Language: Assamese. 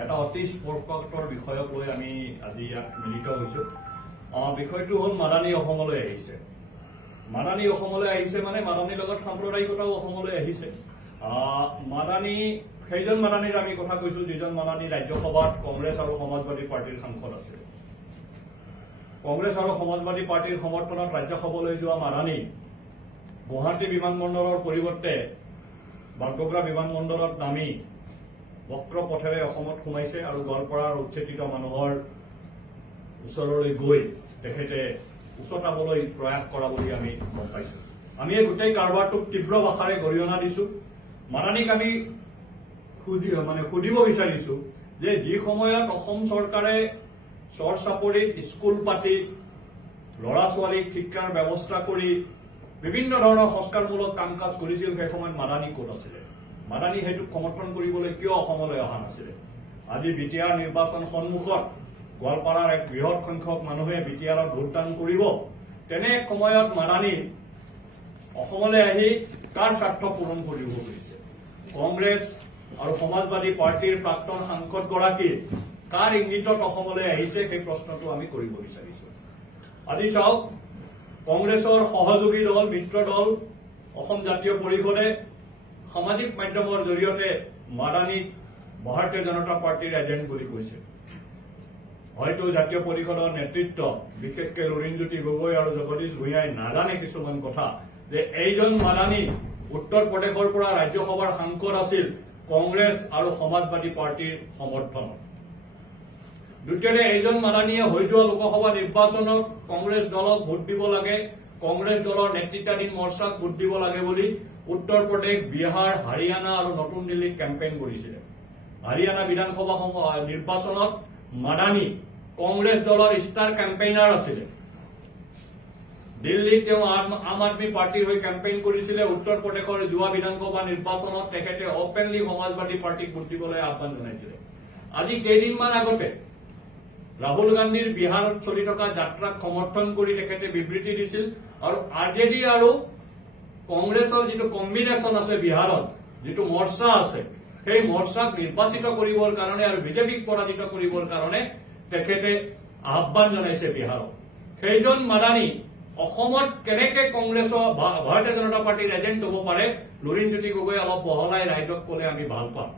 এটা অতি স্পৰ্শকাতৰ বিষয়ক লৈ আমি আজি ইয়াত মিলিত হৈছো। বিষয়টো হ'ল মাদানী অসমলৈ আহিছে। মাদানী অসমলৈ আহিছে মানে মাদানীৰ লগত সাম্প্ৰদায়িকতাও অসমলৈ আহিছে। মাদানী সেইজন মাদানীৰ আমি কথা কৈছো যিজন মাদানী ৰাজ্যসভাত কংগ্ৰেছ আৰু সমাজবাদী পাৰ্টিৰ সাংসদ আছিল। কংগ্ৰেছ আৰু সমাজবাদী পাৰ্টিৰ সমৰ্থনত ৰাজ্যসভালৈ যোৱা মাদানী গুৱাহাটী বিমানবন্দৰৰ পৰিৱৰ্তে বাগডোগৰা বিমানবন্দৰত নামি বক্ৰ পথেৰে অসমত সোমাইছে আৰু গোৱালপাৰাৰ উচ্ছেদিত মানুহৰ ওচৰলৈ গৈ তেখেতে উচতাবলৈ প্ৰয়াস কৰা বুলি আমি গম পাইছো। আমি এই গোটেই কাৰবাৰটোক তীব্ৰ ভাষাৰে গৰিহণা দিছো। মাদানীক আমি সুধিব বিচাৰিছো যে যি সময়ত অসম চৰকাৰে চৰ চাপৰিত স্কুল পাতি ল'ৰা ছোৱালীক শিক্ষাৰ ব্যৱস্থা কৰি বিভিন্ন ধৰণৰ সংস্কাৰমূলক কাম কাজ কৰিছিল সেই সময়ত মাদানী ক'ত আছিলে? মাদানী সেইটোক সমৰ্থন কৰিবলৈ কিয় অসমলৈ অহা নাছিলে? আজি বিটিআৰ নিৰ্বাচন সন্মুখত গোৱালপাৰাৰ এক বৃহৎ সংখ্যক মানুহে বিটিআৰত ভোটদান কৰিব। তেনে সময়ত মাদানী অসমলৈ আহি কাৰ স্বাৰ্থ পূৰণ কৰিব খুজিছে? কংগ্ৰেছ আৰু সমাজবাদী পাৰ্টিৰ প্ৰাক্তন সাংসদগৰাকী কাৰ ইংগিতত অসমলৈ আহিছে সেই প্ৰশ্নটো আমি কৰিব বিচাৰিছো। আজি চাওক, কংগ্ৰেছৰ সহযোগী দল মিত্ৰ দল অসম জাতীয় পৰিষদে সামাজিক মাধ্যমৰ জৰিয়তে মাদানীক ভাৰতীয় জনতা পাৰ্টিৰ এজেণ্ট বুলি কৈছে। হয়তো জাতীয় পৰিষদৰ নেতৃত্ব বিশেষকৈ লুৰিণজ্যোতি গগৈ আৰু জগদীশ ভূঞাই নাজানে কিছুমান কথা, যে এইজন মাদানী উত্তৰ প্ৰদেশৰ পৰা ৰাজ্যসভাৰ সাংসদ আছিল কংগ্ৰেছ আৰু সমাজবাদী পাৰ্টিৰ সমৰ্থনত। দ্বিতীয়তে এইজন মাদানীয়ে হৈ যোৱা লোকসভা নিৰ্বাচনত কংগ্ৰেছ দলক ভোট দিব লাগে, কংগ্ৰেছ দলৰ নেতৃত্বাধীন মৰ্চাক ভোট দিব লাগে বুলি উত্তৰ প্ৰদেশ, বিহাৰ, হাৰিয়ানা আৰু নতুন দিল্লীত কেম্পেইন কৰিছিলে। হাৰিয়ানা বিধানসভা নিৰ্বাচনত মাদানী কংগ্ৰেছ দলৰ ষ্টাৰ কেম্পেইনাৰ আছিলে। দিল্লীত তেওঁ আম আদমী পাৰ্টিৰ হৈ কেম্পেইন কৰিছিলে। উত্তৰ প্ৰদেশৰ যোৱা বিধানসভা নিৰ্বাচনত তেখেতে অপেনলি সমাজবাদী পাৰ্টিক ভোট দিবলৈ আহ্বান জনাইছিলে। আজি কেইদিনমান আগতে ৰাহুল গান্ধীৰ বিহাৰত চলি থকা যাত্ৰাক সমৰ্থন কৰি তেখেতে বিবৃতি দিছিল আৰু আৰজেডি আৰু কংগ্ৰেছৰ যিটো কম্বিনেশ্যন আছে বিহাৰত, যিটো মৰ্চা আছে, সেই মৰ্চাক নিৰ্বাচিত কৰিবৰ কাৰণে আৰু বিজেপিক পৰাজিত কৰিবৰ কাৰণে তেখেতে আহ্বান জনাইছে বিহাৰত। সেইজন মাদানী অসমত কেনেকে কংগ্ৰেছৰ ভাৰতীয় জনতা পাৰ্টিৰ এজেণ্ট হ'ব পাৰে, লুৰিণজ্যোতি গগৈ অলপ বহলাই ৰাইজক ক'লে আমি ভাল পাম।